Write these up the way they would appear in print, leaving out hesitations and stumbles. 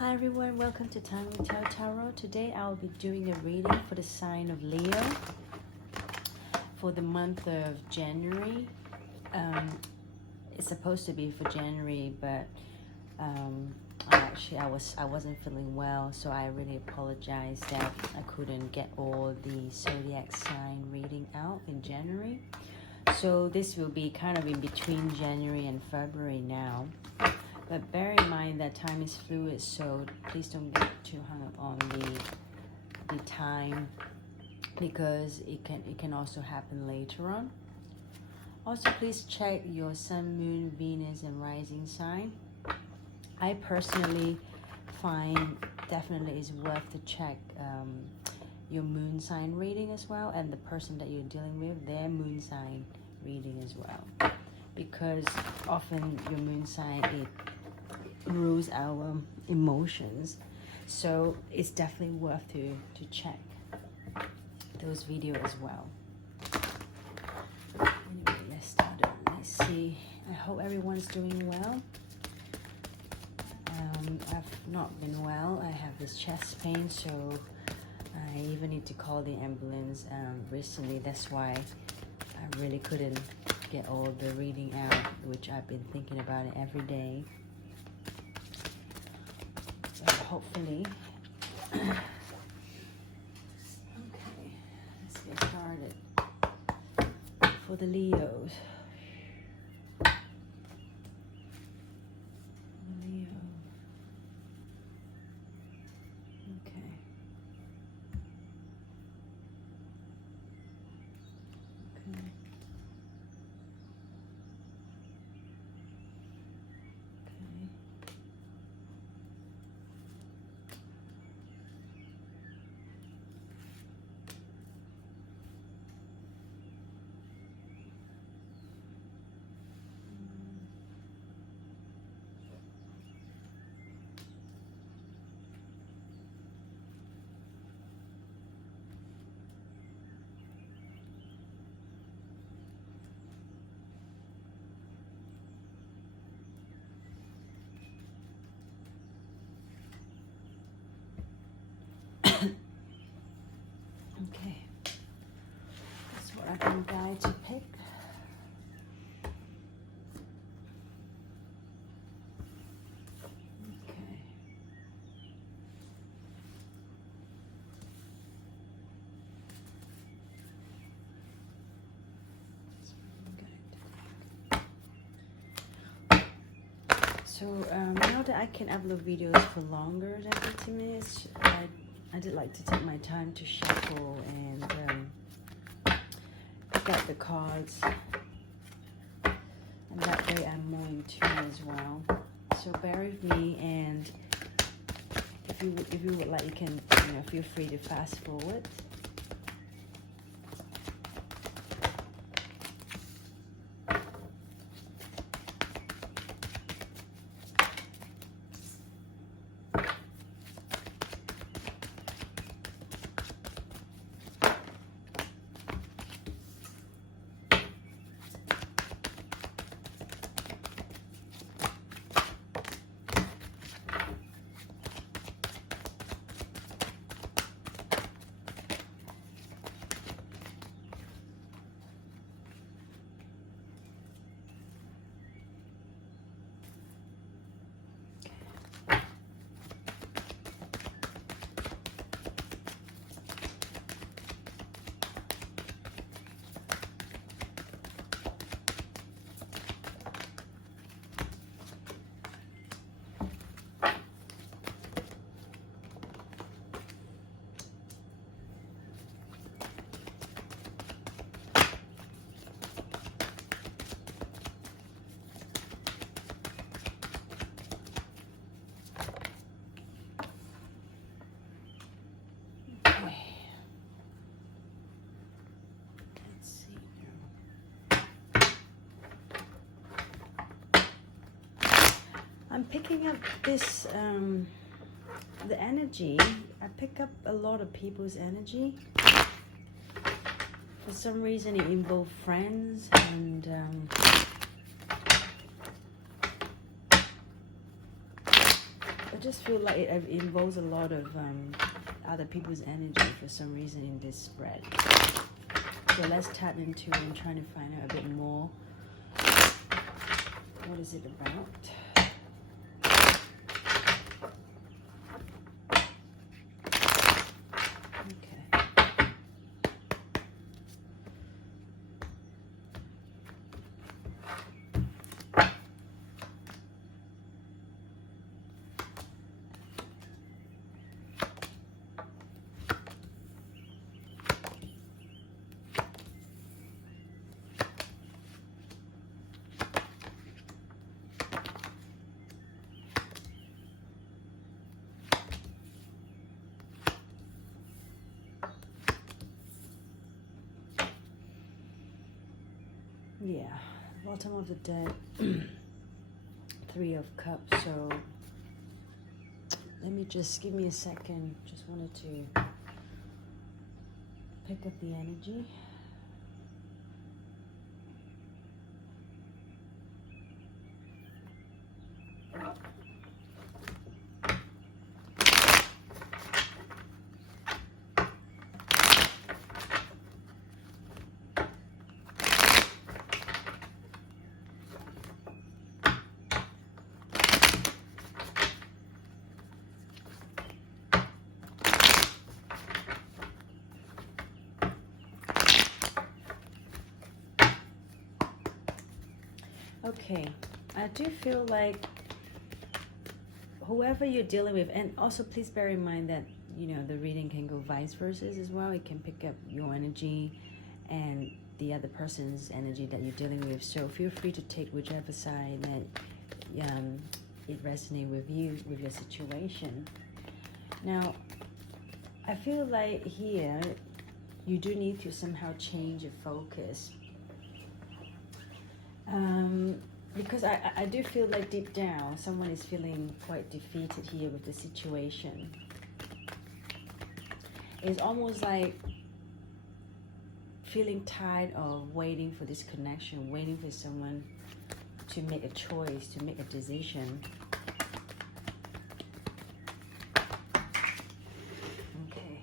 Hi everyone, welcome to Time with Tarot. Today I'll be doing a reading for the sign of Leo for the month of January. It's supposed to be for January, but I wasn't feeling well, so I really apologize that I couldn't get all the zodiac sign reading out in January. So this will be kind of in between January and February now. But bear in mind that time is fluid, so please don't get too hung up on the time, because it can also happen later on. Also, please check your sun, moon, Venus, and rising sign. I personally find definitely it's worth to check your moon sign reading as well, and the person that you're dealing with, their moon sign reading as well, because often your moon sign, it rules our emotions, so it's definitely worth to check those videos as well. Anyway, let's start it. Let's see. I hope everyone's doing well. I've not been well. I have this chest pain, so I even need to call the ambulance recently. That's why I really couldn't get all the reading out, which I've been thinking about it every day. So hopefully, okay, let's get started. For the Leos. Leo. Okay. Okay. Okay, that's what I've been guided to pick. Okay. So now that I can upload videos for longer than 50 minutes, I did like to take my time to shuffle and pick out the cards, and that way I'm more in tune as well. So bear with me, and if you would like, you can feel free to fast forward. I'm picking up this, the energy. I pick up a lot of people's energy. For some reason it involves friends, and I just feel like it involves a lot of other people's energy for some reason in this spread. So let's tap into it and try to find out a bit more. What is it about? Yeah, bottom of the deck, 3 of Cups. So let me just, give me a second. Just wanted to pick up the energy. Okay, I do feel like whoever you're dealing with, and also please bear in mind that, you know, the reading can go vice versa as well. It can pick up your energy and the other person's energy that you're dealing with. So feel free to take whichever side that it resonates with you, with your situation. Now, I feel like here you do need to somehow change your focus. Because I do feel like deep down someone is feeling quite defeated here with the situation. It's almost like feeling tired of waiting for this connection, waiting for someone to make a choice, to make a decision. Okay.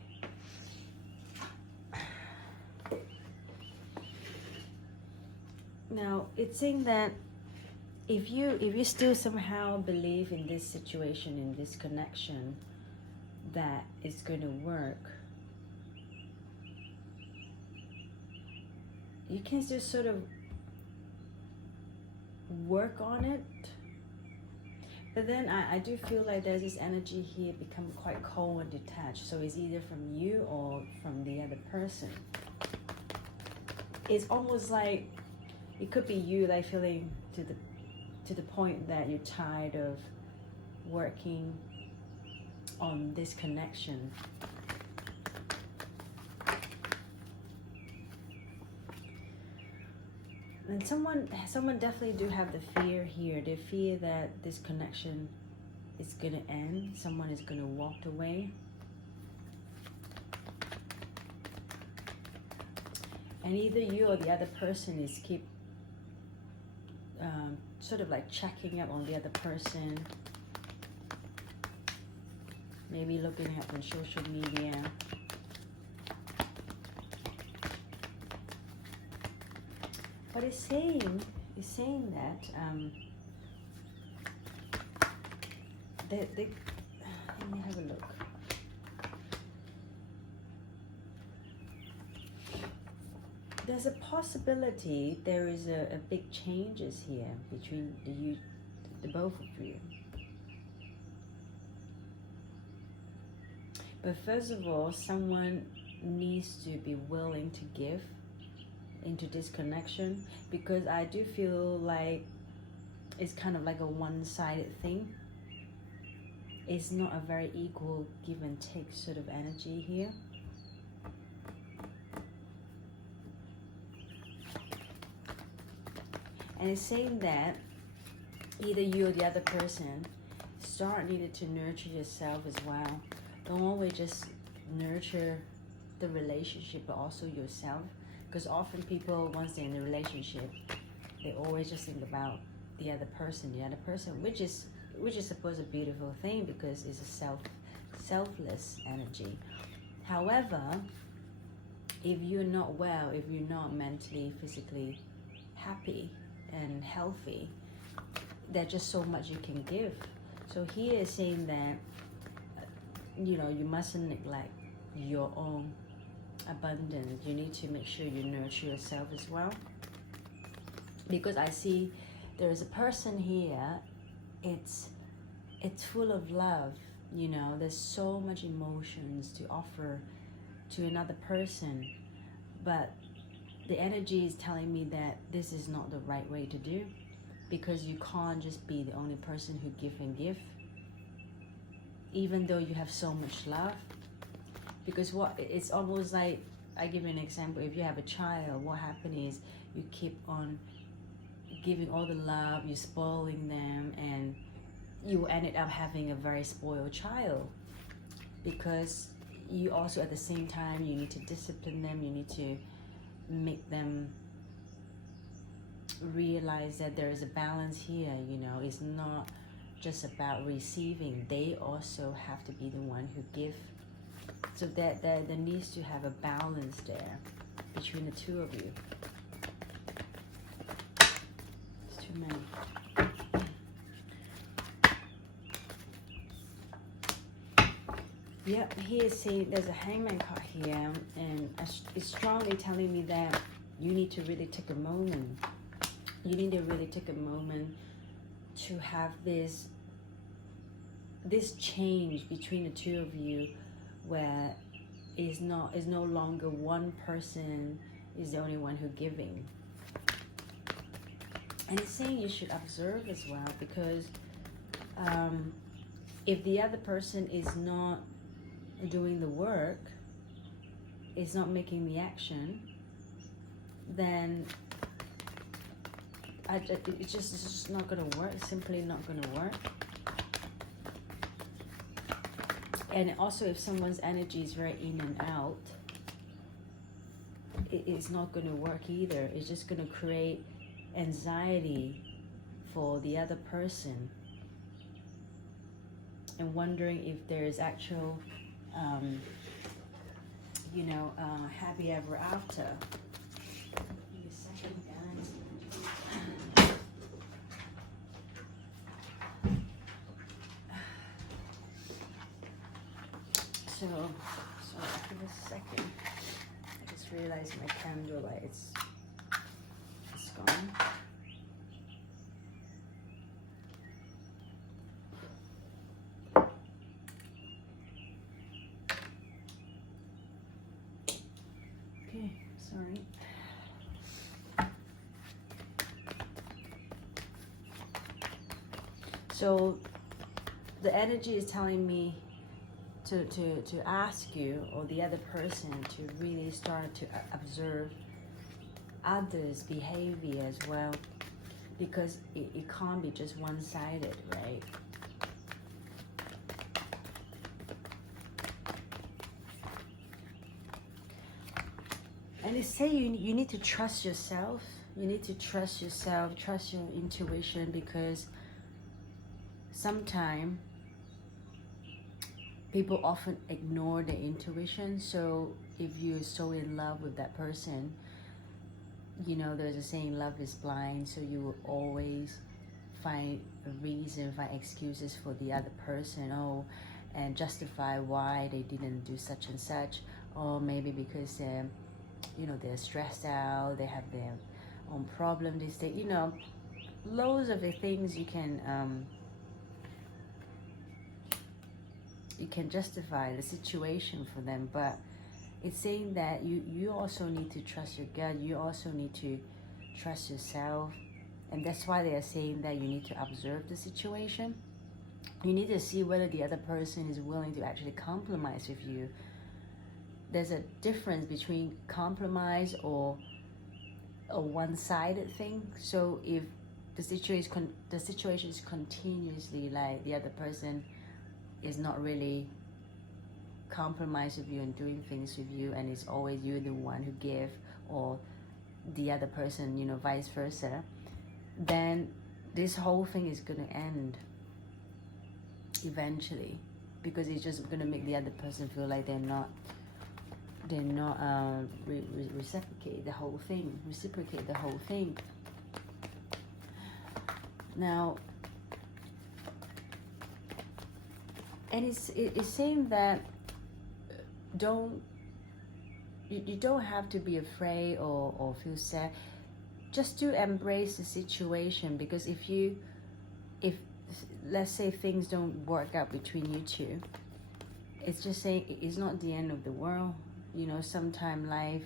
Now, it's saying that if you still somehow believe in this situation, in this connection, that it's going to work, you can still sort of work on it. But then I do feel like there's this energy here become quite cold and detached. So it's either from you or from the other person. It's almost like it could be you, like feeling to the point that you're tired of working on this connection. And someone definitely do have the fear here. They fear that this connection is gonna end. Someone is gonna walk away. And either you or the other person is keep sort of like checking up on the other person. Maybe looking up on social media. But it's saying that let me have a look. There's a possibility there is a big changes here between the both of you. But first of all, someone needs to be willing to give into this connection, because I do feel like it's kind of like a one-sided thing. It's not a very equal give and take sort of energy here. And it's saying that either you or the other person needed to nurture yourself as well. Don't always just nurture the relationship, but also yourself. Because often people, once they're in a relationship, they always just think about the other person, which is which is supposed a beautiful thing because it's a selfless energy. However, if you're not well, if you're not mentally, physically happy and healthy, there's just so much you can give. So here is saying that you mustn't neglect your own abundance. You need to make sure you nurture yourself as well, because I see there is a person here. It's full of love. There's so much emotions to offer to another person, but the energy is telling me that this is not the right way to do, because you can't just be the only person who give and give, even though you have so much love. Because it's almost like, I give you an example. If you have a child, what happens is you keep on giving all the love, you're spoiling them, and you ended up having a very spoiled child, because you also at the same time you need to discipline them, you need to make them realize that there is a balance here. It's not just about receiving, they also have to be the one who give. So that there needs to have a balance there between the two of you. It's too many. Yep, he is saying there's a Hangman card here, and it's strongly telling me that you need to really take a moment. You need to really take a moment to have this change between the two of you, where is no longer one person is the only one who giving. And it's saying you should observe as well, because if the other person is not doing the work, is not making the action, then it's just not going to work. It's simply not going to work. And also, if someone's energy is very in and out, it's not going to work either. It's just going to create anxiety for the other person, and wondering if there is actual happy ever after. Give me a second, guys. So give us a second. I just realized my candle light, it's gone. Okay, sorry. So the energy is telling me to ask you, or the other person, to really start to observe others' behavior as well, because it can't be just one-sided, right? And it's saying you need to trust yourself. You need to trust yourself, trust your intuition, because sometimes people often ignore their intuition. So if you're so in love with that person, there's a saying, love is blind. So you will always find a reason, find excuses for the other person, and justify why they didn't do such and such, or maybe because they're stressed out, they have their own problem, loads of the things you can justify the situation for them. But it's saying that you also need to trust your gut, you also need to trust yourself. And that's why they are saying that you need to observe the situation. You need to see whether the other person is willing to actually compromise with you. There's a difference between compromise or a one-sided thing. So if the situation is continuously like the other person is not really compromise with you and doing things with you, and it's always you the one who give, or the other person, vice versa, then this whole thing is going to end. eventually, because it's just going to make the other person feel like they're not reciprocate the whole thing. Now, and it's saying that you don't have to be afraid or feel sad, just to embrace the situation, because if let's say things don't work out between you two, it's just saying it's not the end of the world. You know, sometime life,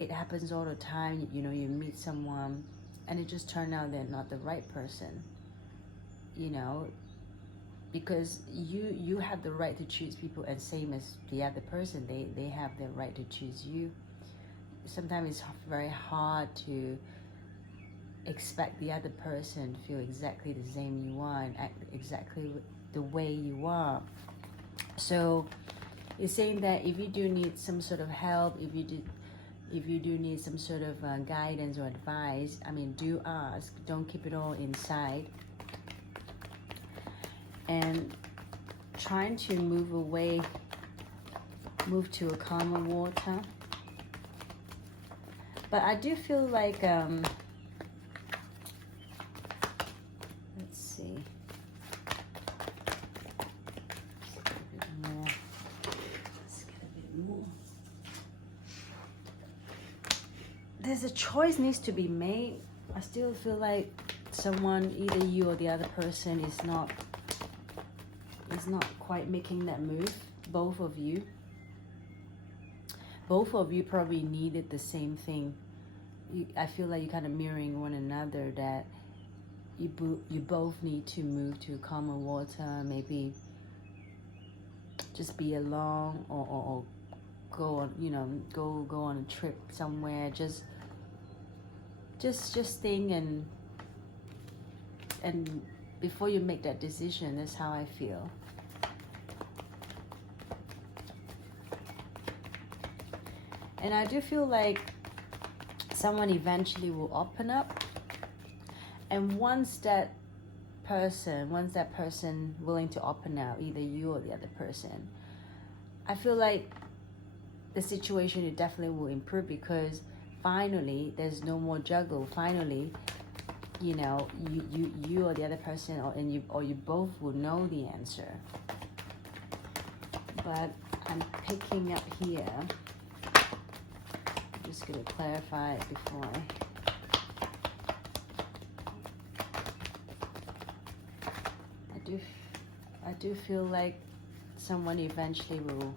it happens all the time. You know, you meet someone and it just turned out they're not the right person, you know, because you have the right to choose people, and same as the other person, they have the right to choose you. Sometimes it's very hard to expect the other person to feel exactly the same you are and act exactly the way you are. So it's saying that if you do need some sort of help, if you do need some sort of guidance or advice, I mean, do ask. Don't keep it all inside. And trying to move to a calmer water. But I do feel like, let's see. Let's get a bit more. There's a choice needs to be made. I still feel like someone, either you or the other person, is not quite making that move. Both of you probably needed the same thing. I feel like you're kind of mirroring one another, that you both need to move to calmer water, maybe just be alone, or go on, you know, go on a trip somewhere, just think, and before you make that decision. That's how I feel. And I do feel like someone eventually will open up, and once that person willing to open up, either you or the other person, I feel like the situation definitely will improve, because finally there's no more juggle. Finally, you know, you or the other person, or you both will know the answer. But I'm picking up here, I'm just going to clarify it before I do feel like someone eventually will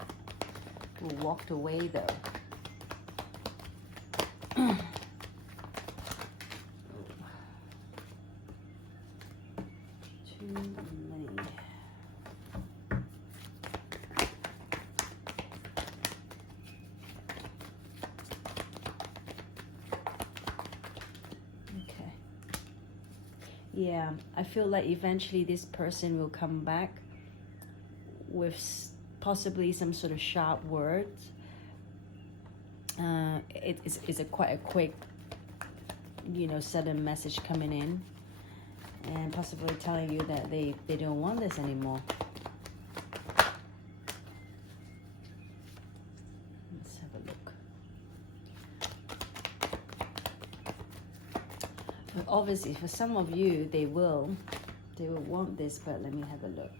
walk away, though. Too many. Okay. Yeah, I feel like eventually this person will come back with possibly some sort of sharp words. It's quite a quick, you know, sudden message coming in, and possibly telling you that they don't want this anymore. Let's have a look. But obviously, for some of you, they will want this. But let me have a look.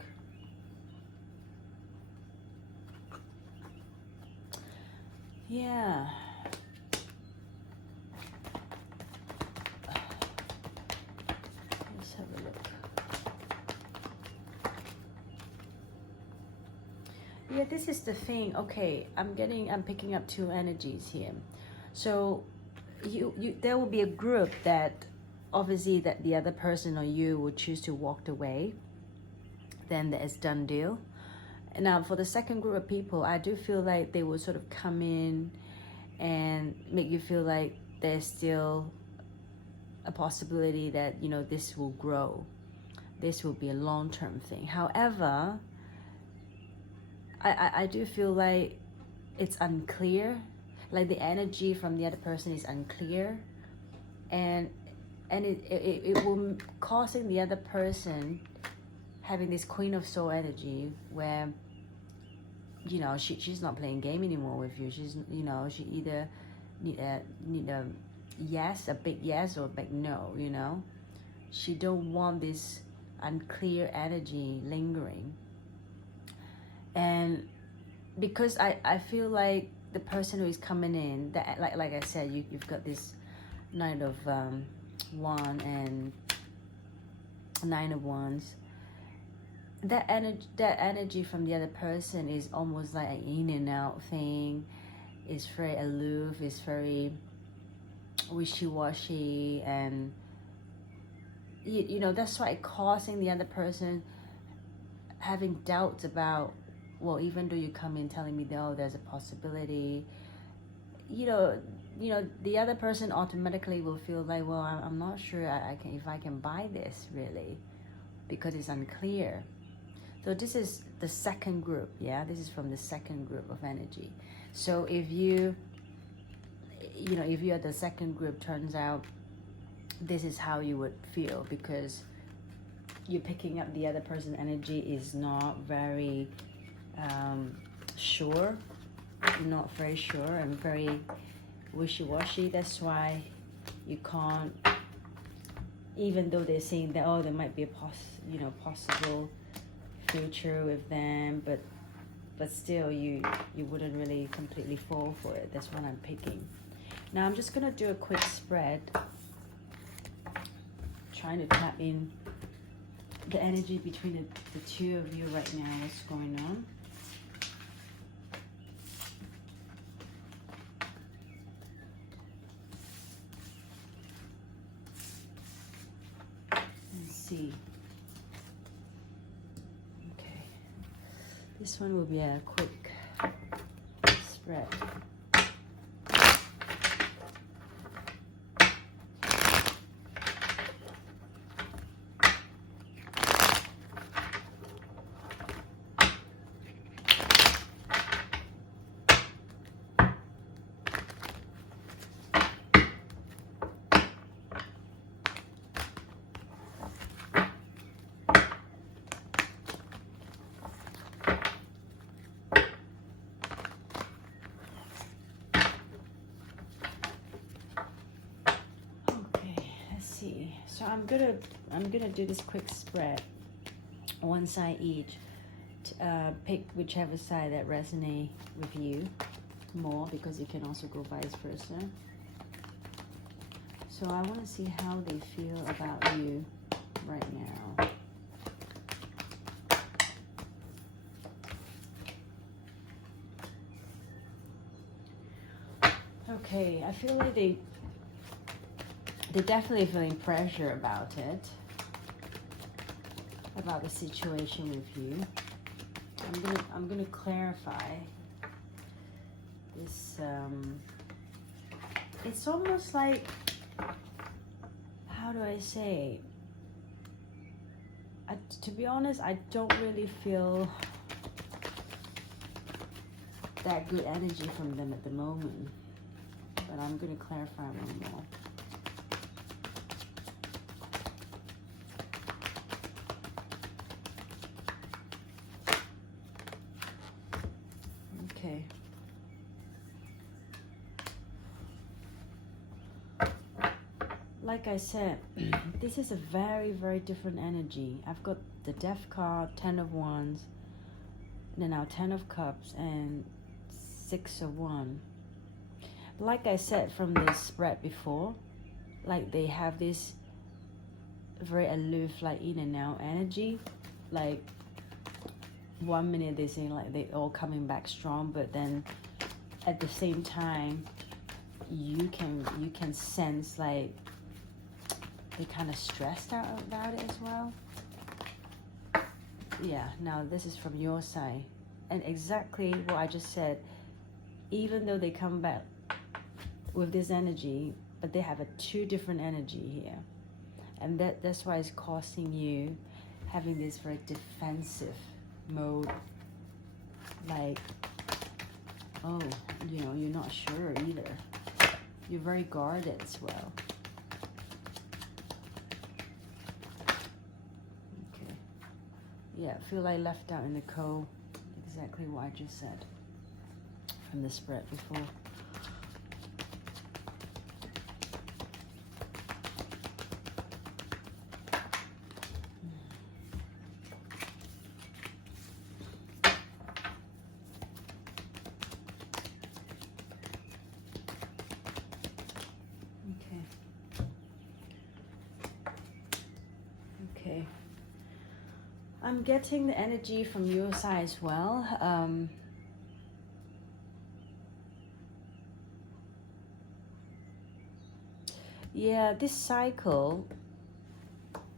Yeah. Let's have a look. Yeah, this is the thing. Okay, I'm picking up two energies here. So there will be a group that obviously that the other person or you will choose to walk away. Then there's done deal. And now for the second group of people, I do feel like they will sort of come in and make you feel like there's still a possibility that, you know, this will grow. This will be a long-term thing. However, I do feel like it's unclear. Like the energy from the other person is unclear. And it will causing the other person having this Queen of Soul energy where, you know, she's not playing game anymore with you. She's, you know, she either need a yes, a big yes, or a big no, you know. She don't want this unclear energy lingering. And because I feel like the person who is coming in, that like I said, you've got this Knight of Wand and Nine of Wands. That energy from the other person is almost like an in and out thing. It's very aloof, it's very wishy-washy, and you know, that's why it causing the other person having doubts about, well, even though you come in telling me, oh, there's a possibility, you know, the other person automatically will feel like, well, I'm not sure if I can buy this really, because it's unclear. So this is the second group, yeah? This is from the second group of energy. So if you know, if you're the second group, turns out this is how you would feel, because you're picking up the other person's energy is not very sure, not very sure, and very wishy-washy. That's why you can't, even though they're saying that, oh, there might be a possible future with them, but still you wouldn't really completely fall for it. That's what I'm picking. Now I'm just gonna do a quick spread, trying to tap in the energy between the two of you right now. What's going on? Let's see. Okay, this one will be a quick spread. So I'm gonna do this quick spread, one side each. Pick whichever side that resonates with you more, because you can also go vice versa. So I want to see how they feel about you right now. Okay, I feel like they're definitely feeling pressure about it, about the situation with you. I'm gonna clarify this. It's almost like, how do I say? To be honest, I don't really feel that good energy from them at the moment, but I'm gonna clarify one more. Okay. Like I said, this is a very, very different energy. I've got the Death card, 10 of Wands, and then now 10 of Cups, and 6 of Wands. Like I said from the spread before, like they have this very aloof, like in and out energy. Like 1 minute they say like they all coming back strong, but then at the same time you can sense like they kind of stressed out about it as well. Yeah, now this is from your side, and exactly what I just said. Even though they come back with this energy, but they have a two different energy here, and that's why it's costing you having this very defensive mode, like, oh, you know, you're not sure either. You're very guarded as well. Okay. yeah, feel like left out in the cold. Exactly what I just said from the spread before. Okay. I'm getting the energy from your side as well. Yeah, this cycle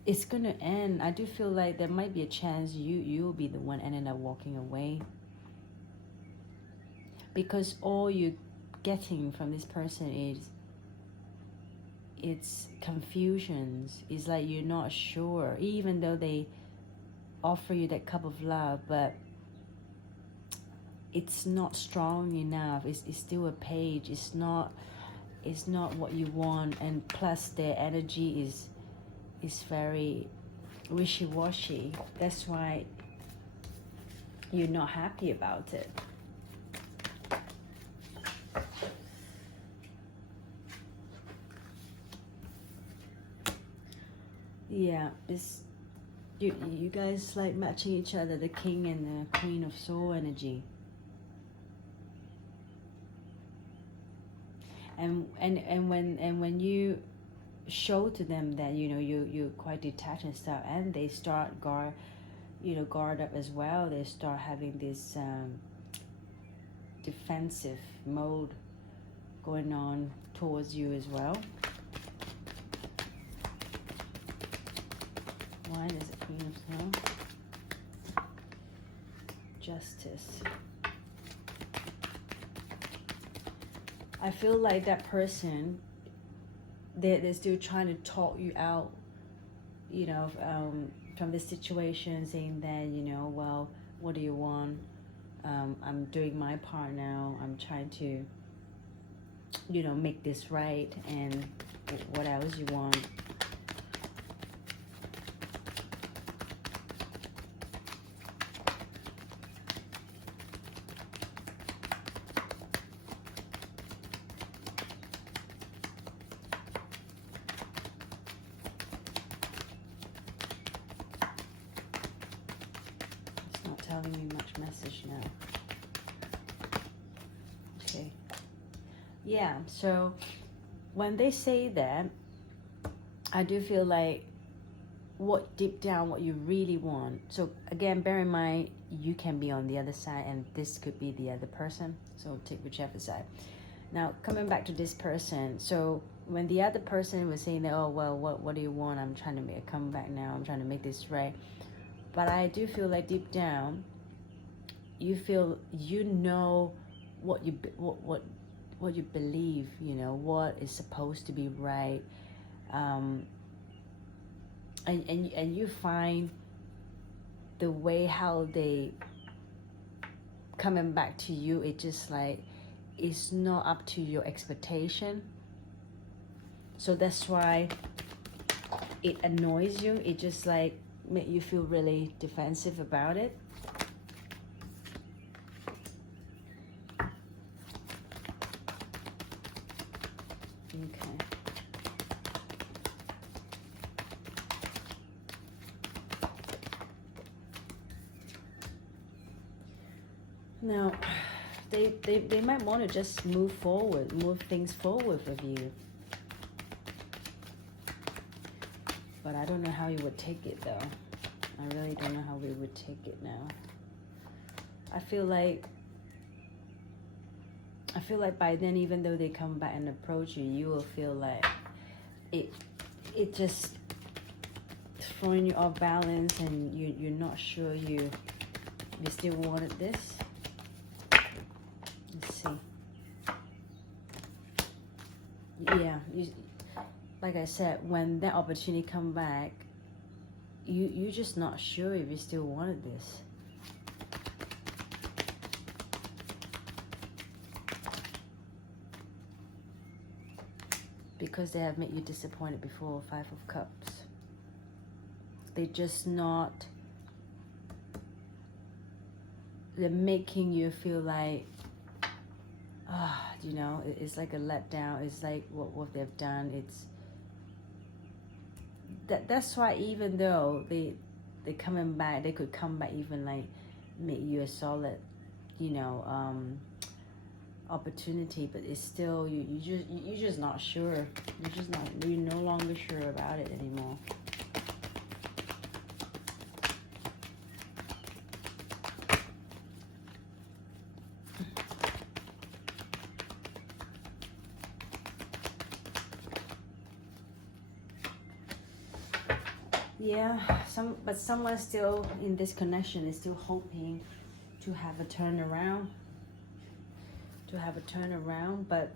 is gonna end. I do feel like there might be a chance you'll be the one ending up walking away, because all you're getting from this person is it's confusions. It's like you're not sure, even though they offer you that cup of love, but it's not strong enough. It's still a page. It's not what you want, and plus their energy is very wishy-washy. That's why you're not happy about it. Yeah, it's you guys like matching each other, the king and the queen of soul energy. And when you show to them that you're quite detached and stuff, and they start guard up as well. They start having this defensive mode going on towards you as well. Why is it Queen of Snow? Justice. I feel like that person, they're still trying to talk you out, from this situation, saying that, well, what do you want? I'm doing my part now. I'm trying to, make this right, and what else you want? Telling me much message now. Okay. Yeah, so when they say that, I do feel like deep down what you really want. So again, bear in mind, you can be on the other side and this could be the other person. So take whichever side. Now, coming back to this person, so when the other person was saying that, oh, well, what do you want? I'm trying to make a comeback now. I'm trying to make this right. But I do feel like deep down, you feel what you believe, what is supposed to be right, and you find the way how they coming back to you. It just like it's not up to your expectation. So that's why it annoys you. It just like make you feel really defensive about it. Okay. Now, they might want to just move things forward with you. But I don't know how you would take it though. I really don't know how we would take it now. I feel like by then, even though they come back and approach you, you will feel like it just throwing you off balance, and you're not sure you still wanted this. Let's see. Yeah, like I said, when that opportunity come back, you're just not sure if you still wanted this. Because they have made you disappointed before. 5 of Cups. They're just not they're making you feel like, you know, it's like a letdown. It's like what they've done. It's that's why even though they coming back, they could come back even like make you a solid, you know, opportunity, but it's still you're just not sure. You're no longer sure about it anymore. Yeah, but someone still in this connection is still hoping to have a turnaround. But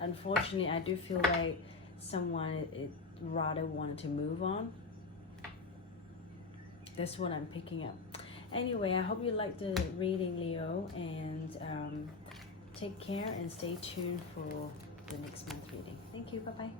unfortunately, I do feel like someone it rather wanted to move on. That's what I'm picking up. Anyway, I hope you liked the reading, Leo, and take care and stay tuned for the next month reading. Thank you. Bye bye.